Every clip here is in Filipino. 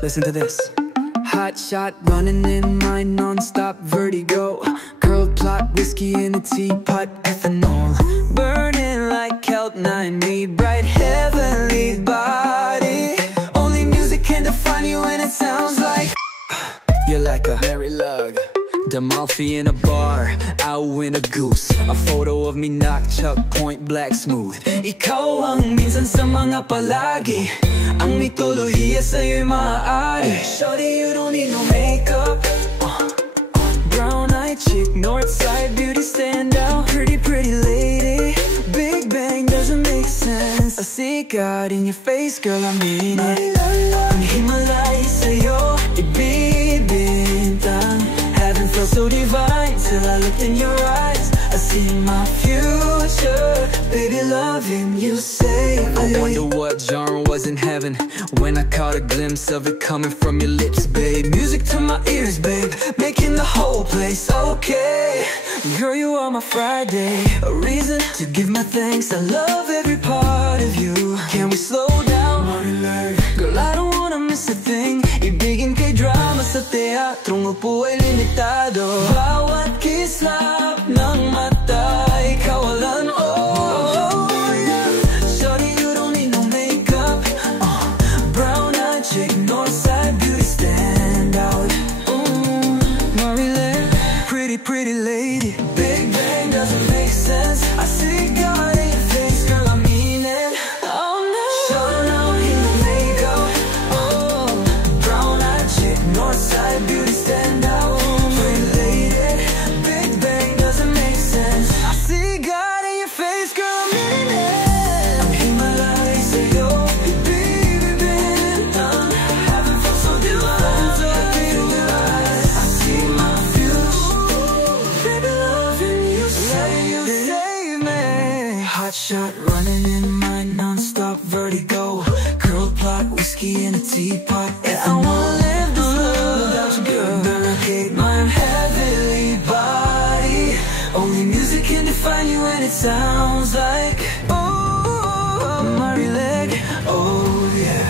Listen to this. Hot shot running in my non-stop vertigo. Curled plot, whiskey in a teapot, ethanol burning like Celt-9, made bright heavenly body. Only music can define you and it sounds like you're like a Mary Lug, Amalfi in a bar, I'll win a goose. A photo of me knock chuck point black smooth. Ikaw ang minsan sa mga palagi, ang mitolohiya sa'yo'y maaari. Shawty, you don't need no makeup. Brown-eyed chick, north-side beauty stand out. Pretty, pretty lady, Big Bang doesn't make sense. I see God in your face, girl, I mean it. Ang Himalaya sa'yo, ibibintang. Haven't felt so divine till I looked in your eyes. I see my future, baby, loving you safely. I wonder what genre was in heaven when I caught a glimpse of it coming from your lips, babe. Music to my ears, babe, making the whole place okay. Girl, you are my Friday, a reason to give my thanks. I love every part of you. Can we slow down? Girl, I don't wanna miss a thing. Ibigin kay drama sa teatrong upo ay limitado. Bawat kislap ng mata, ikaw walang yeah. Shawty, you don't need no makeup. Brown-eyed chick, north-side beauty stand out. Marilyn, pretty, pretty lady. Big Bang doesn't make sense. I see God in your face, girl, I mean it. Oh no, Shawty, don't need no makeup. Brown-eyed chick, north-side beauty stand out. Pretty lady, Big Bang doesn't make sense. I see God in your face, girl, I mean it. Ang Himalaya sa'yo, ibibintang. Haven't felt so divine till I realize I see my future, baby, loving you save me. Hot shot running in my non-stop vertigo. Curled plot, whiskey in a teapot, and I wanna live this love without you, girl. Barricade my heavenly body. Only music can define you and it sounds like Marilyn, oh yeah.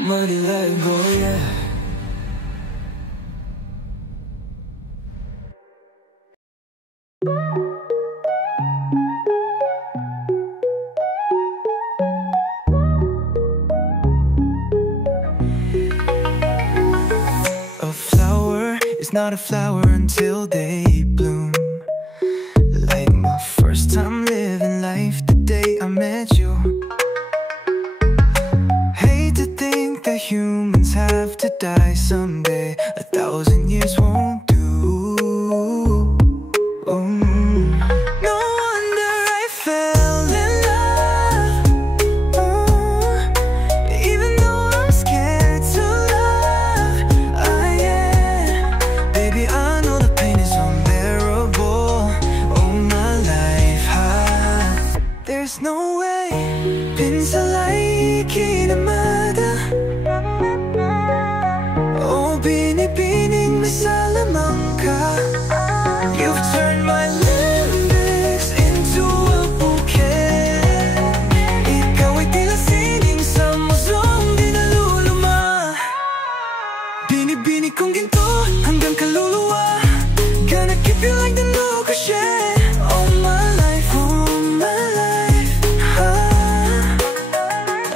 Money let go, yeah. A flower is not a flower until they bloom. Like my first time living life the day I met you. That humans have to die someday. 1,000 years won't do. No wonder I fell in love. Even though I'm scared to love, yeah. Baby, I know the pain is unbearable. Oh, my life, there's no way. Pinsalay kinamada. Oh, binibining may salamangka. You've turned my limbics into a bouquet. Ikaw ay tila sining sa musong di naluluma. Binibini kong ginto hanggang kaluluwa. Gonna keep you like the no crochet. Oh my life,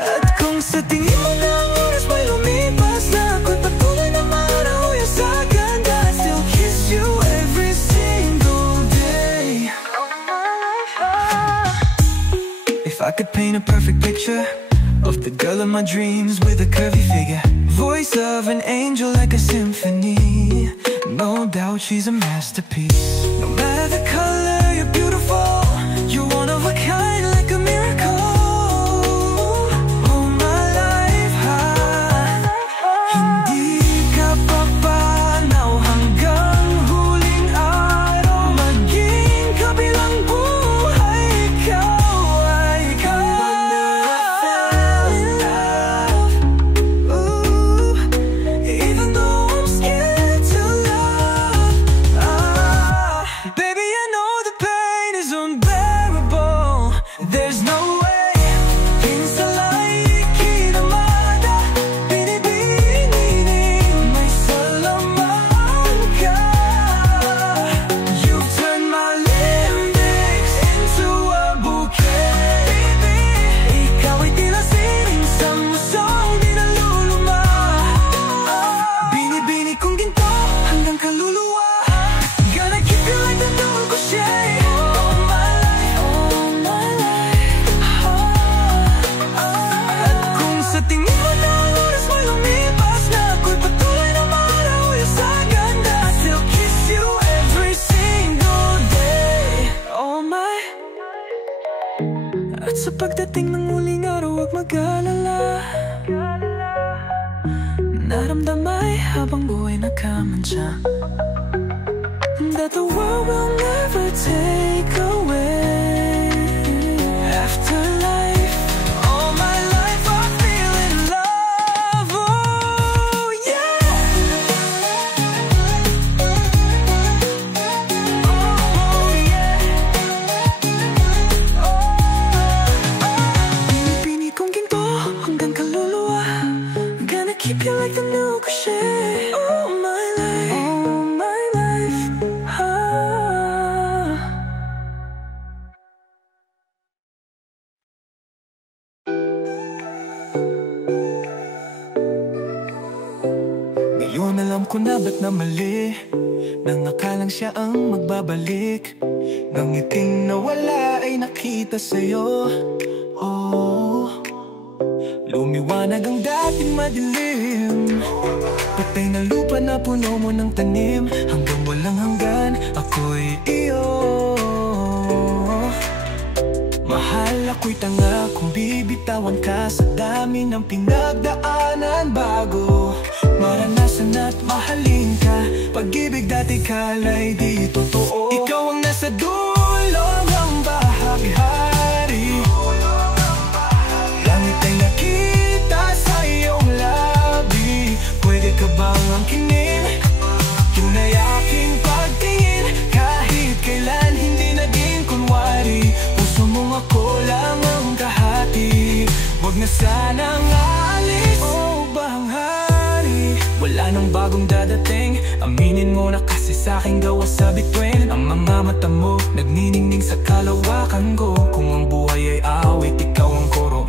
At kung sa tingin mo na ang oras may lumipas na ako'y patuloy na marahuya sa ganda, I still kiss you every single day. If I could paint a perfect picture of the girl of my dreams with a curvy figure, voice of an angel like a symphony, no doubt she's a masterpiece. No matter the color, you're beautiful. You're one of a kind, like a miracle. Oh my life, hindi ka papanaw hanggang huling araw. Maging ng huling araw, huwag mag-alala. Naramdamay habang buhay nagkamantsa, that the world will never take away. Afterlife, all my life I feel in love, oh yeah. Oh yeah. Pinipini kong ginto hanggang kaluluwa, gonna keep you like the new cliche. Oh my life, oh my life, ah. Ngayon alam ko na ba't na mali, nang akalang siya ang magbabalik. Nang ngiting nawala ay nakita sa'yo. Oh, lumiwanag ang dating madilim, patay na lupa na puno mo ng tanim. Hanggang walang hanggan, ako'y iyo. Mahal, ako'y tanga kung bibitawan ka sa dami ng pinagdaanan bago maranasan at mahalin ka. Pag-ibig dati kala'y di totoo. Ikaw ang nasa dulo ng bahaghari, langit ay nakita sa iyong labi. Pwede ka bang angkinin yun ay aking pagtingin? Kahit kailan hindi naging kunwari, puso mong ako lang ang kahati. Huwag na sanang aalis, oh bahanghari. Wala nang bagong dadating, aminin mo na kasi sa'king gawa sa bituin. Ang mga mata mo nagniningning sa kalawakan ko. Kung ang buhay ay awit, ikaw ang koro.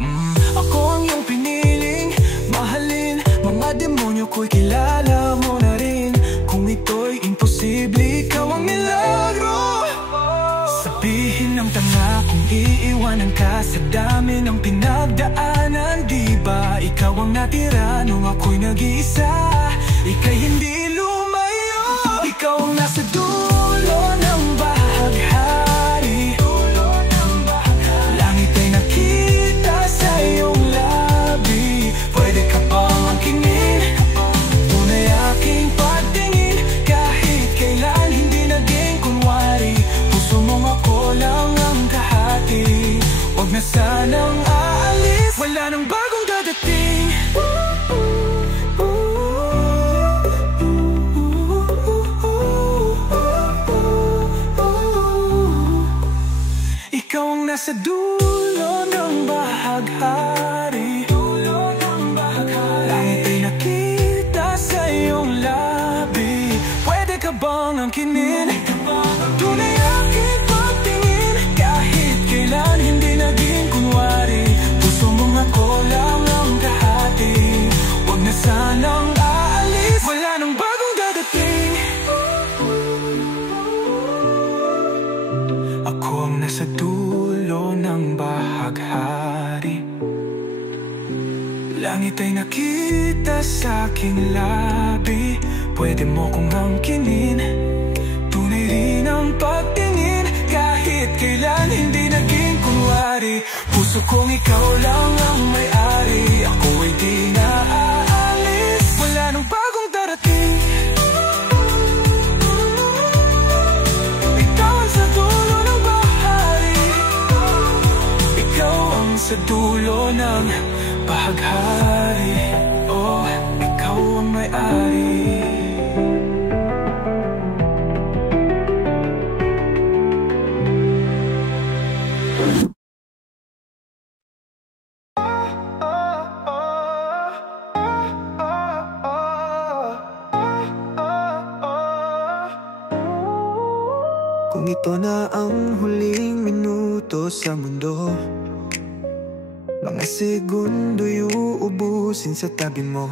Ako ang iyong piniling mahalin, mga demonyo ko'y kilala mo na rin. Kung ito'y imposible, ikaw ang milagro. Sabihin ng tanga kung iiwanan ka sa dami ng pinagdaanan. Di ba ikaw ang natira nung ako'y nag-iisa? Ika'y hindi lumayo. Ikaw ang nasa dulo ng bahaghari, langit ay nakita sa iyong labi. Pwede ka bang angkinin tunay aking pagtingin? Kahit kailan hindi naging kunwari, puso mong ako lang ang kahati. Huwag na sanang aalis, wala nang bagong dadating. Ikaw ang nasa dulo ng bahaghari, langit ay nakita sa iyong labi. Pwede ka bang angkinin tunay aking pagtingin? Kahit kailan hindi naging kunwari, puso mong ako lang ang kahati. Huwag na sanang aalis, wala nang bagong dadating. Ako ang nasa dulo ng bahaghari, langit ay nakita sa aking labi. Pwede mo kong angkinin, tunay rin ang pagtingin. Kahit kailan hindi naging kunwari, puso kong ikaw lang ang may-ari. Ako ay di na aalis, wala nang bagong darating. Ikaw ang sa dulo ng bahari, ikaw ang sa dulo ng bahaghari. Oh, ikaw ang may-ari. Kung ito na ang huling minuto sa mundo, mga segundo'y uubusin sa tabi mo.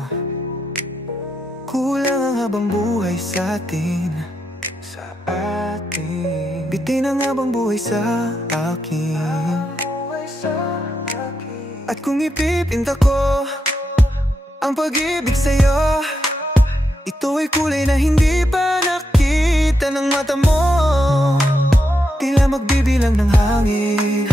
Kulang ang habang buhay sa atin, bitin ang habang buhay sa akin. At kung ipipinta ko ang pag-ibig sa'yo, ito ay kulay na hindi pa nakita ng mata mo. Tila magbibilang ng hangin,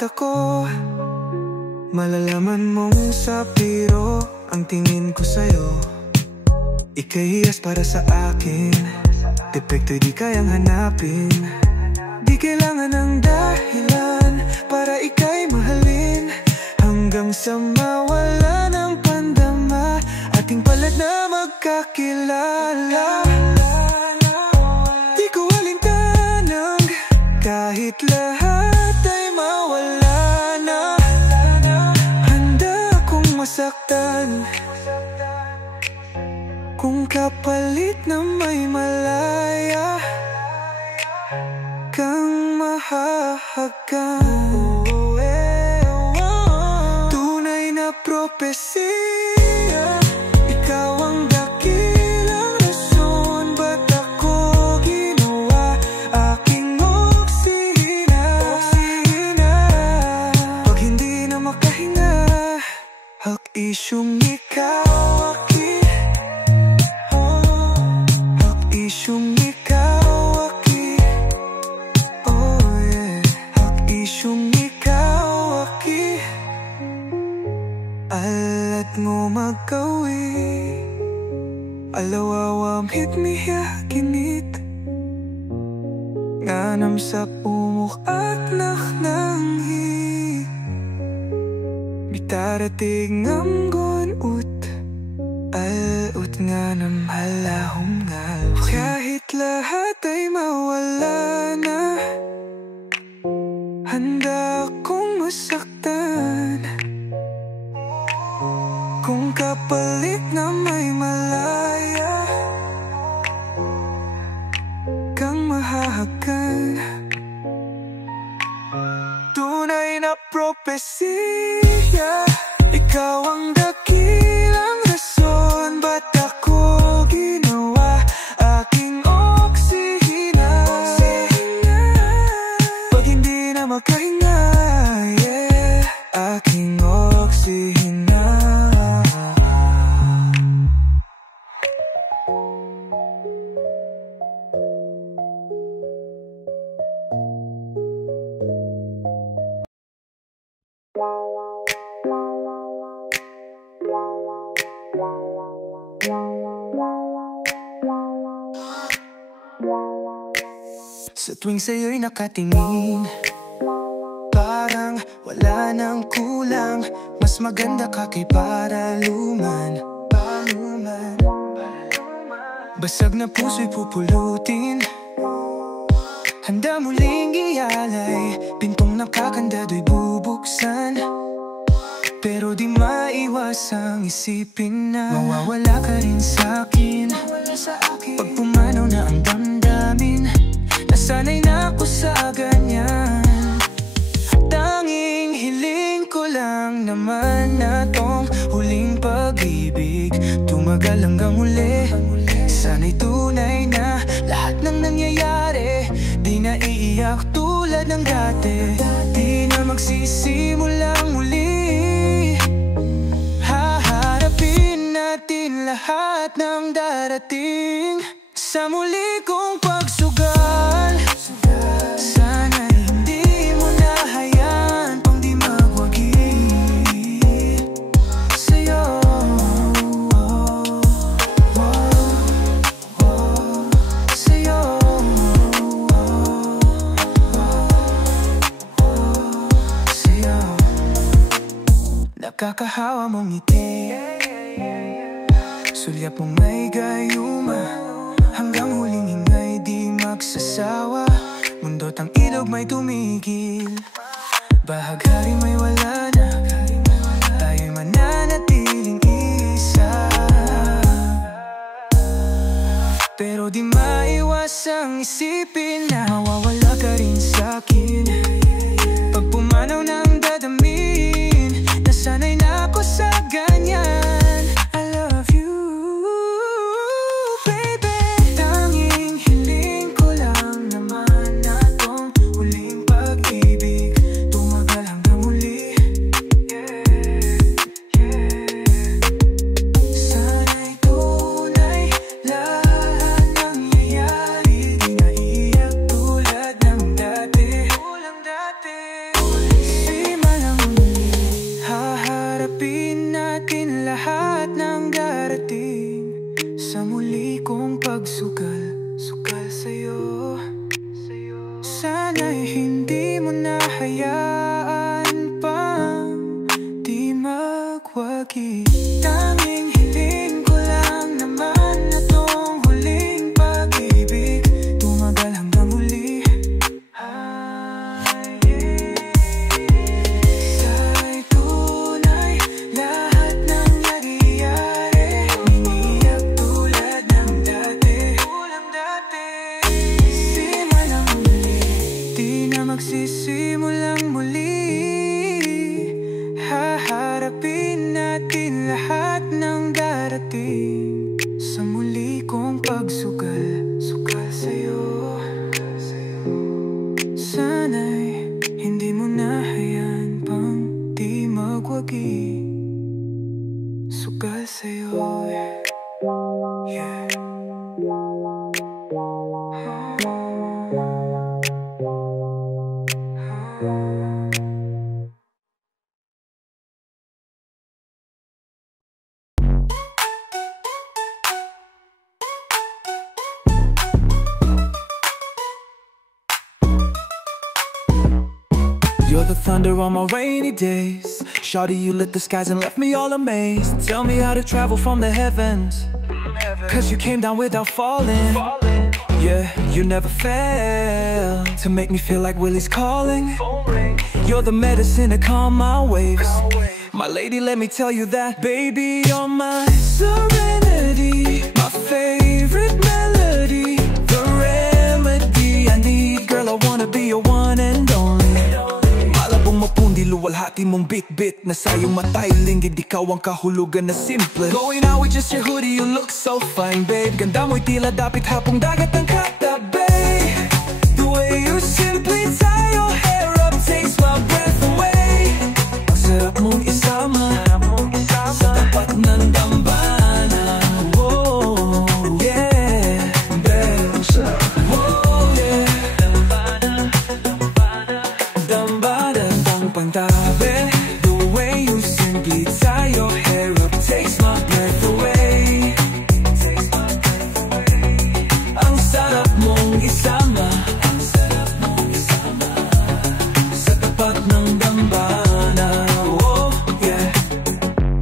mata ko, malalaman mong sapiro ang tingin ko sa'yo. Ika'y hiyas para sa akin, depekto'y di kayang hanapin. Di kailangan ng dahilan para ika'y mahalin, hanggang sa mawala ng pandama, ating palad na magkakilala. Di ko alintanang kahit lahat ay mawala na, handa akong masaktan kung kapalit na may malaya kang mahahagan. Tunay na propesya, ikaw ang dakilang rason ba't ako ginawa aking oksihina. Pag hindi na makahinga, hak isyong ikaw aking, hak isyong ikaw aking, oh yeah, hak isyong ikaw aking. Alat mo magkawi, alawawam hit mi yakinit, nganam sa pumuk at naknanghi, bitaratig ngamgon ut, al-ut nganam halahum ngal. Kahit lahat ay mawala na, handa akong masaktan kung kapalit na may malaya kang mahahagan. Tunay na propesya, ikaw ang dakilang rason ba't ako ginawa aking oksihina. Pag hindi na makahinga, yeah, aking oksihina. Sa tuwing sa'yo'y nakatingin, parang wala nang kulang, mas maganda ka kay paraluman. Basag na puso'y pupulutin, handa muling ialay, pintong nakakanda do'y bubuksan. Pero di maiwasang isipin na mawawala ka rin sa'kin. Pag pumanaw na ang damdamin, nasanay na ako sa ganyan. Tanging hiling ko lang naman na tong huling pag-ibig tumagal hanggang huli. Sana'y tunay na lahat ng nangyayari, di na iiyak tulad ng dati. Di na magsisimulang muli, haharapin natin lahat ng darating sa muli kong pagsugal. Sana'y hindi mo na hayaan pang di magwagi sa'yo. Sa'yo. Sa'yo. Nakakahawa mong ngiti, sulyap mong may gayuma, hanggang huling hingay di magsasawa. Mundo't ang ilog may tumigil, bahagari may wala na, tayo'y mananatiling isa. Pero di maiwasang isipin na mawawala ka rin sa'kin. Pag pumanaw ng dadamin, nasanay na ako sa ganyan. I love you, baby. Tanging hiling ko lang naman na tong huling pag-ibig tumagal hanggang huli. Sana'y tunay lahat nangyayari, di naiyak tulad ng dati. magwagi, sugal sa'yo, yeah. You're the thunder on my rainy days. Shawty, you lit the skies and left me all amazed. Tell me how to travel from the heavens, cause you came down without falling. Yeah, you never fail to make me feel like Willie's calling. You're the medicine to calm my waves. My lady, let me tell you that, baby, you're my serenity, my favorite melody, the remedy I need. Girl, I wanna be your one and only. Malabong mapundi, luwalhati mong bit-bit na sayong matay linggid, ikaw ang kahulugan na simple. Going out with just your hoodie, you look so fine, babe. Ganda mo'y tila dapit hapong dagat ang katabi. The way you simply tie your hair up takes my breath away. Ang sarap mong isama sa tapat ng dambana. Oh, yeah, babe. Oh, yeah. Dambana pang pantabi. The way you simply tie your hair up takes my breath away. Ang sarap mong isama sa tapat ng dambana. Oh, yeah.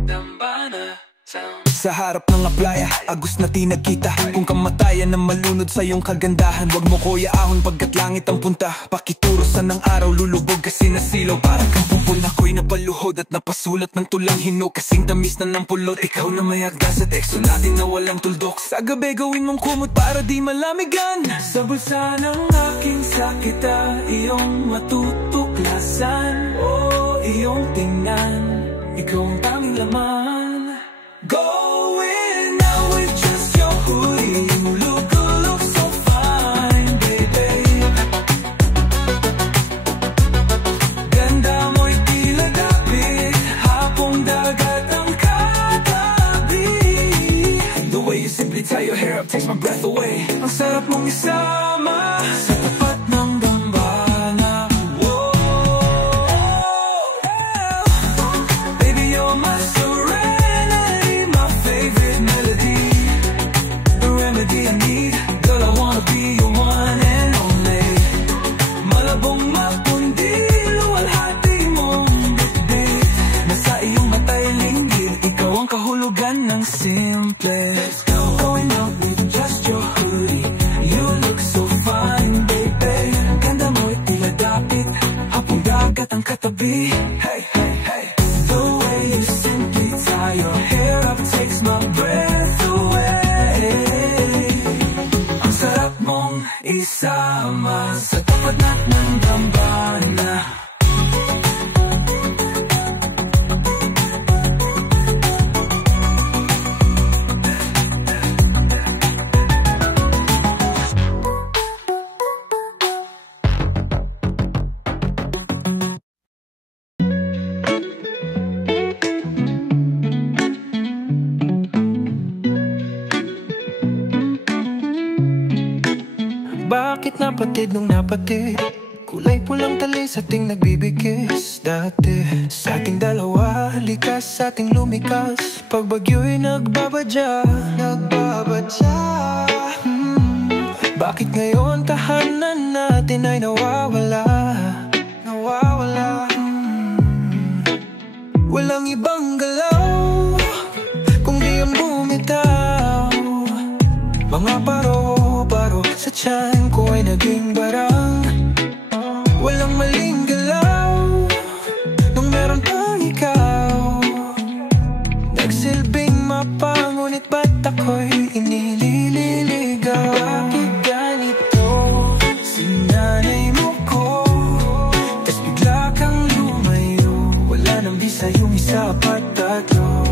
Dambana sound. Sa harap ng playa, agos na tinagkita. Kung kamatayan na malunod sa iyong kagandahan, wag mo ko iaahon pagkat langit ang punta. Pakituro sa ng araw, lulubog kasi nasilaw. Para kang pupul na ko'y napaluhod at napasulat ng tulang hinog. Kasing tamis na ng pulot, ikaw na may agdas at ekso natin na walang tuldok. Sa gabi gawin mong kumot para di malamigan. Sa bulsa ng aking sakita, iyong matutuklasan. Oh, iyong tingnan, ikaw ang tanging laman. Going out with just your hoodie, you look so fine, baby. Ganda mo'y tila dapit hapong dagat ang katabi. The way you simply tie your hair up takes my breath away. Ang sarap mong isama sa tapat ng dambana. Whoa, baby, you're my I need. Girl, I wanna be your one and only. Malabong mapundi, luwalhati mong bit-bit na sa iyong matay linggid, ikaw ang kahulugan ng simple. Let's go. Going out with just your hoodie, you look so fine, baby. Ganda mo'y tila dapit hapong dagat ang katabi. Hey, hey, hey. The way you simply tie your hair up takes my breath away. Sarap mong isama sa tapat ng dambana. Bakit napatid nung napatid? Kulay pulang tali sa ating nagbibigis dati. Sa ating dalawa, likas sa ating lumikas. Pag bagyo'y nagbabadya. Bakit ngayon tahanan natin ay nawawala? Walang ibang galaw kundi ang bumitaw. Mga paro-paro sa tiyan ko ay naging barang. Walang maling galaw nung meron pang ikaw. Nagsilbing mapa, ngunit ba't ako'y inililigaw? Bakit ganito? Sinanay mo ko, tas bigla kang lumayo. Wala nang di sa'yong isa pat tatlo.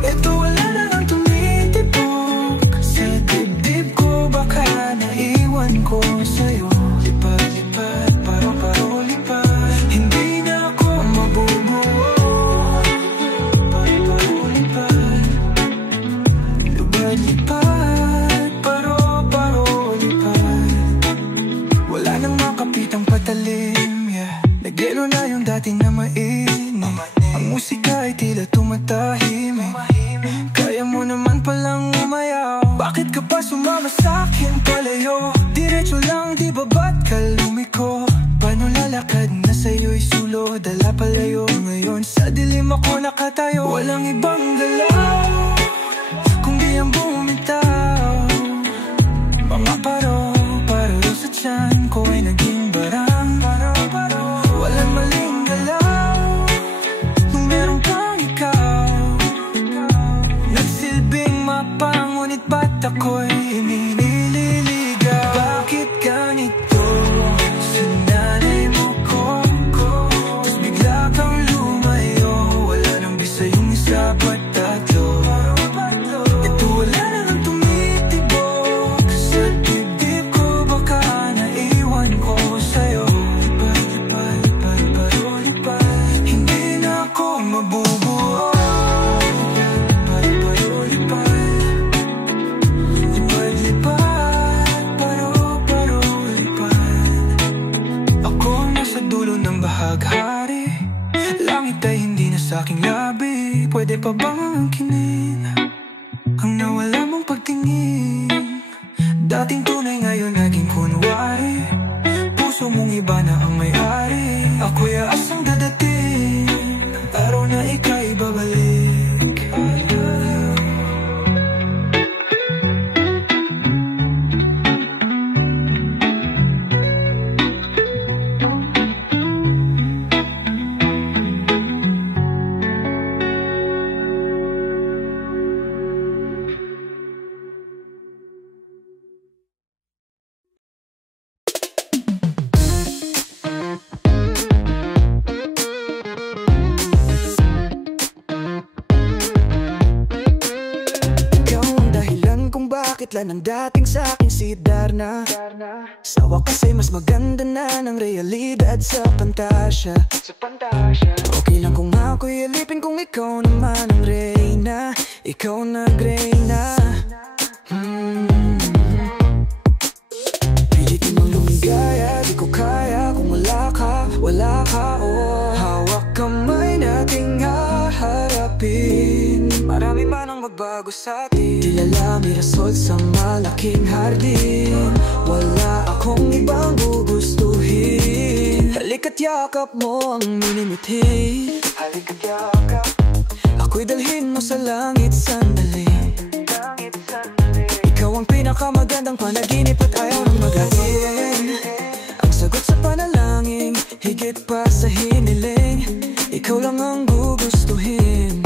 Eto wala na nang tumitibok sa dibdib ko, baka naiwan ko sa'yo. Lipat-lipat, paro-paro lipat, hindi na ako mabubuo. ng dati na mainit. Ang musika ay tila tumatahimik. Kaya mo naman palang umayaw. Bakit ka pa sumama sa'kin palayo? Diretso lang di ba ba't ka lumiko? Paano lalakad na sa'yo'y sulo? Dala palayo ngayon sa dilim ako nakatayo. Walang ibang galaw kundi ang bumitaw. Mga paro-paro sa tiyan ko ay naging barang. Walang maling galaw nung meron kang ikaw. Nagsilbing mapa, ngunit ba't ako'y nililigaw? Bakit ganito? Sinanay mo ko, tas bigla kang lumayo. Wala nang bisa yung isa ba't tatlo? Ito wala na nang tumitibok sa dibdib ko. Baka naiwan ko sa'yo. Hindi na ako mabubuo. Bahaghari, langit ay hindi na sa'king labi. Pwede pa bang angkinin ang nawala mong pagtingin? Dating tunay ngayon naging kunwari. Puso mong iba na ang may-ari. Ako'y aasang dadating ang araw na ika'y babalik. Bakit lang ng dating sa'kin si Darna? Sa wakas ay mas maganda na ng realidad sa pantasya. Okay lang kung ako'y alipin kung ikaw naman ang reyna. Ikaw nag-reyna. Pilitin mong lumigaya, di ko kaya kung wala ka, oh. Hawak kamay nating haharapin. Marami man ang magbago sa'tin. Tila mirasol sa malaking hardin. Wala akong ibang gugustuhin. Halika't yakap mo ang minimithi. Halika't yakap. Ako'y dalhin mo sa langit sandali. Ikaw ang pinakamagandang panaginip at ayaw nang magaling. Ang sagot sa panalangin, higit pa sa hiniling. Ikaw lang ang gugustuhin.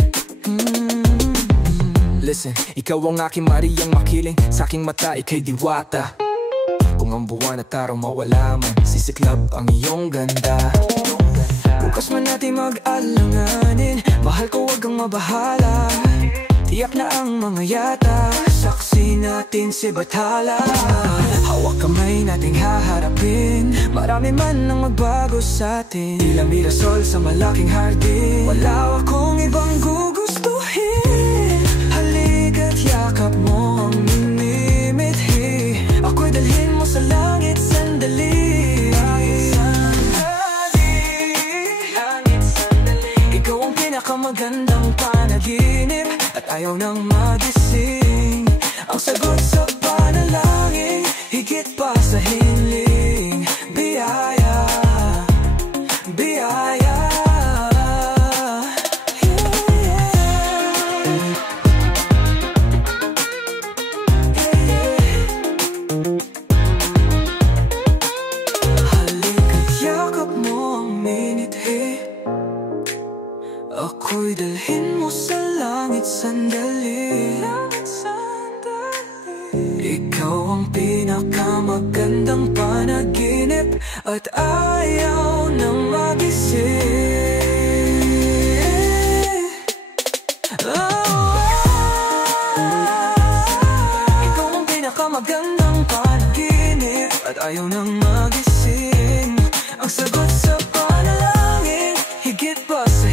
Listen, ikaw ang aking Mariyang makiling. Sa aking mata, ika'y diwata. Kung ang buwan at araw mawala man, sisiklab ang iyong ganda. Bukas man natin mag-alanganin, mahal ko wag kang mabahala. Tiyak na ang mga yata, saksi natin si Bathala. Hawak kamay nating haharapin. Marami man ang magbago sa'tin. Tila mirasol sa malaking hardin. Wala akong ibang gugustuhin. Halika't yakap mo ang minimithi. Ako'y dalhin mo sa langit sandali. Ikaw ang pinakamagandang panaginip at ayaw nang magising. Ang sagot sa panalangin, higit pa sa hiling. Biyaya, biyaya. Halika't yakap mo ang minitihi. Ako'y dalhin mo sa langit sandali. Ikaw ang pinakamagandang panaginip at ayaw nang magising. Ikaw ang pinakamagandang panaginip at ayaw nang magising. Ang sagot sa panalangin, higit pa sa